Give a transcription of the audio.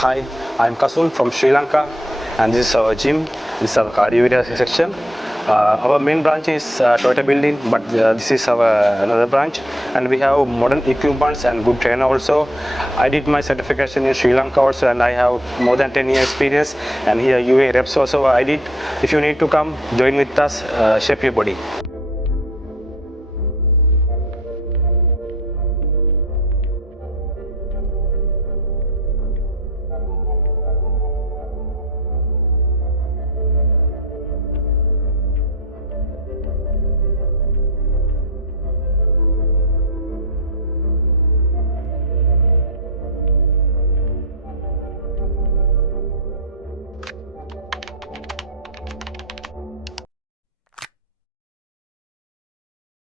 Hi, I'm Kasun from Sri Lanka, and this is our gym. This is our cardio area section. Our main branch is Toyota building, but this is our another branch, and we have modern equipments and good trainer also. I did my certification in Sri Lanka also, and I have more than 10 years experience. And here UA reps also I did. If you need to come, join with us, shape your body.